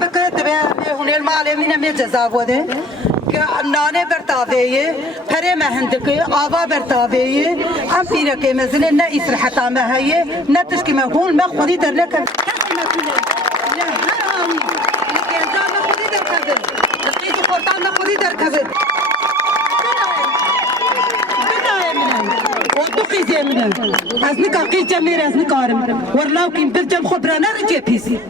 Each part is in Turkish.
بكت به هون المعلمين من جزاوده نانه برتاویه پره مهندکی آوا برتاویه ام پیره که مزنه نه ایسر حتا مهیه نه تشکی مهون ما خودی در نکن کسی مکنه نه هر آنی لکنجا ما خودی در کبر لقیج خورتان ما خودی در کبر تو قیزه منه از نکار قیزه میره از نکارم ورلاو کیم برجم خبرانه رجی پیسی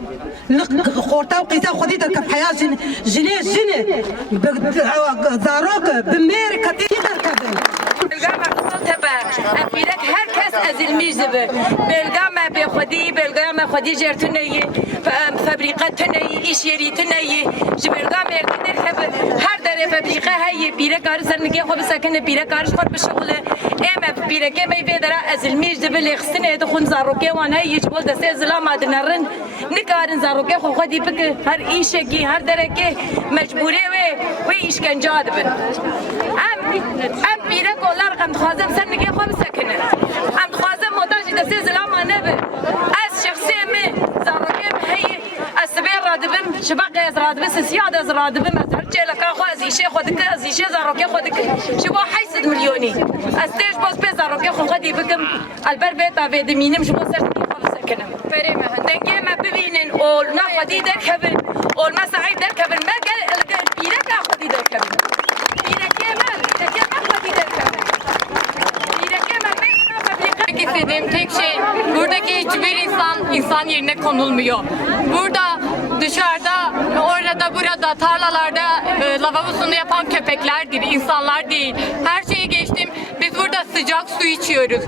خورتا و قیزه خودی در کب حیات جنه زاروک بمیر کتی در کبه بلغام قصته با اپیرک هر کس از الميج زبه بلغام بخودی بلغام خودی جرتنی فبریقتنی ایشیریتنی جبرغام ارتدر خب هر در فبریقه هی پیره کار سرنگی خوب سکن پیره کارش خود بشغله اما پیره که می بدر از الميج زبه لخسنه دخون زاروکه وان هی جبل دسته زلام ادنرن نکارن زاروکه خودی بک هر ایشگی هر درکه مجبوره و ایشکنجاد بن ام پیره کولار قم خوازم سرنگی خوب سکنه ام خوازم مداجی دسته زلام نبه از شخصی می زاروکه هی السبيل رادبم شباق از رادبم سياد از رادبم از هر جيل كان خو از يشي خودك از يشي زاروكي خودك شبو حيصد مليوني استيج بوس بي زاروكي خو خدي بكم البر بيت افيد مينم شبو سرتي خو سكنم فري ما دنگي ما ببينن اول ما خدي دركبن اول ما سعيد دركبن ما قال بيرك خدي دركبن بيرك ما خدي دركبن بيرك ما İstediğim tek şey buradaki hiçbir insan yerine konulmuyor. Burada dışarıda orada burada tarlalarda lavabosunu yapan köpeklerdir, insanlar değil. Her şeyi geçtim. Biz burada sıcak su içiyoruz.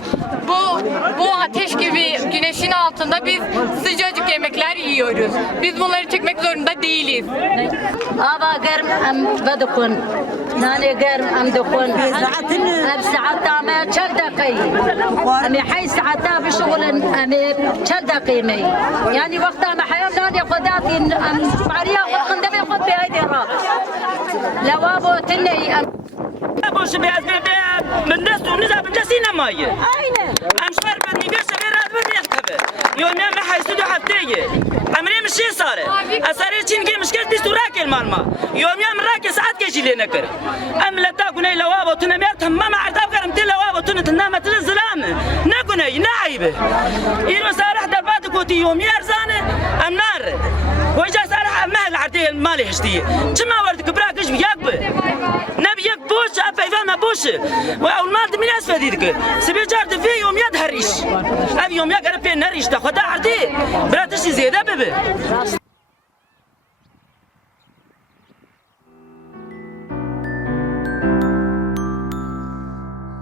Bu ateş gibi güneşin altında biz sıcacık yemekler yiyoruz. Biz bunları çekmek zorunda değiliz. ابا قرم ام بدكن ناني قرم ام دكن ام ساعتا ما كل دقيقة امي حي ساعتا بشغل امي كل دقيقة يعني وقتها ما حيوم ناني قداتي ام معريا خندمي خد بهيدي الراب لوابو تني ام باش بيعز من الناس ونزع بالجسينة ماي اينه ام شوار بدي بيش غير هذا بدي يخبر يوم ما حيسودوا حفتيه عمري مشي صار اثاري تشين مشكلة بيستو راكل مالما يوم يام راكل ساعات كيجي لي نكر ام لا تاكوني لوابو تنميرتهم ما عرضاب قرم تي لوابو تنتنامة الزلام نكوني نعيبه يلو سارح درباتك وتي يوم يرزانه ام نار وجا سارح مهل عرضيه المالي هشتي كما وردك براكش بياكبه نبيك بوش ابا يفهم بوش واول ما من اسفديدك سبي جارد في يوم يدهريش ابي يوم يقرب بين نريش تاخذ عرضي براتش زياده بebe